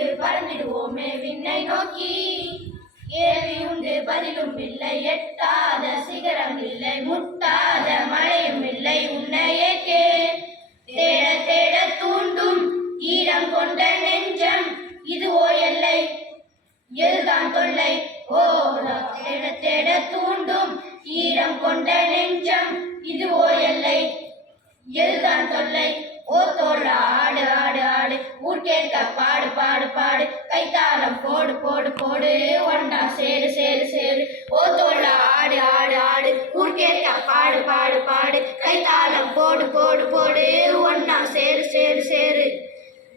உண்டு பறந்திடுவோமே விண்ணை நோக்கி. கேள்வி உண்டு பதிலும் இல்லை, எட்டாத சிகரம் இல்லை, முட்டாத மழையும் இல்லை, உன்னையே தேட தேட தூண்டும் ஈரம் கொண்ட நெஞ்சம் இதுவோ எல்லை, எதுதான் தொல்லை? ஓ தேட தேட தூண்டும் ஈரம் கொண்ட நெஞ்சம் இதுவோ எல்லை, எதுதான் தொல்லை? ஓ தோழா ஆடு ஆடு ஆடு, ஊர் கேட்க பாடு பாடு பாடு, கைத்தாளம் போடு போடு போடு, ஒன்றா சேரு சேரு சேரு. ஓ தோழா ஆடு ஆடு ஆடு, ஊர் கேட்க பாடு பாடு பாடு, கைத்தாளம் போடு போடு போடு, ஒன்றா சேரு சேரு சேரு.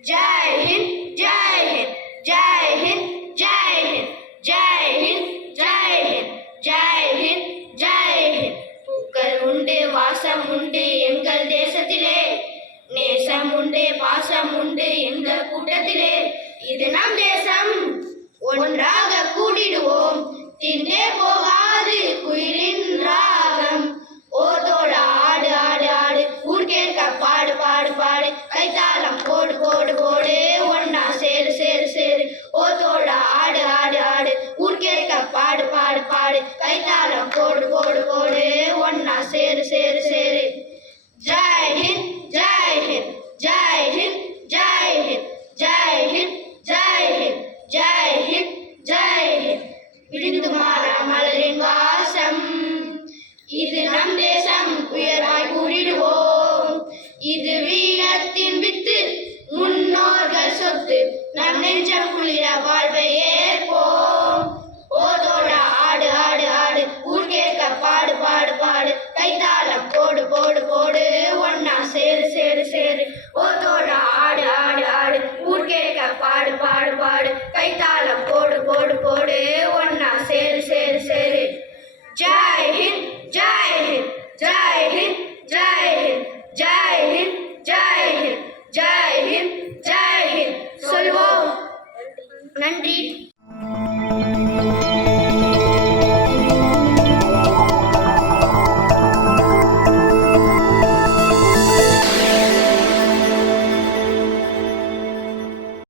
ஜெய் ஹிந்த் ஜெய் ஹிந்த் ஜெய் ஹிந்த் ஜெய் ஹிந்த் ஜெய் ஹிந்த் ஜெய் ஹிந்த் ஜெய் ஹிந்த் ஜெய் ஹிந்த். பூக்கள் உண்டு வாசம் உண்டு எங்கள் தேசத்திலே, நேசம் உண்டு பாசம் உண்டு எங்கள் கூட்டத்திலே. இது நம் தேசம், ஒன்றாக கூடிடுவோம், தின்னே போகாது குயிலின் ராகம். ஓ தோழா ஆடு ஆடு ஆடு, ஊர் கேட்க பாடு பாடு பாடு, கைத்தாளம் போடு போடு போடு, ஒன்னா சேரு சேரு சேரு. ஓ தோழா ஆடு ஆடு ஆடு, ஊர் கேட்க பாடு பாடு பாடு, கைத்தாளம் போடு போடு போடு, ஒன்னா சேரு சேரு சேரு. ஜெய் ஹிந்த் ஜெய் ஹிந்த் ஜெய் ஹிந்த் ஜெய் ஹிந்த் ஜெய் ஹிந்த் ஜெய் ஹிந்த் ஜெய் ஹிந்த் ஜெய் ஹிந்த். விழுந்து மாறா மலரின் வாசம், இது நம் தேசம், உயராய் கூறிடுவோம். இது வீரத்தின் வித்து, முன்னோர்கள் சொத்து, நம் நெஞ்சம் குளிர வாழ்வை ஏற்போம். ஓ தோழா ஆடு ஆடு ஆடு, ஊர் கேட்க பாடு பாடு பாடு, கைத்தாளம் போடு போடு போடு, ஒன்னா சேரு சேரு சேரு. ஓ தோழா ஆடு ஆடு ஆடு, ஊர் கேட்க பாடு பாடு பாடு, கைத்தாளம் போடு போடு போடு.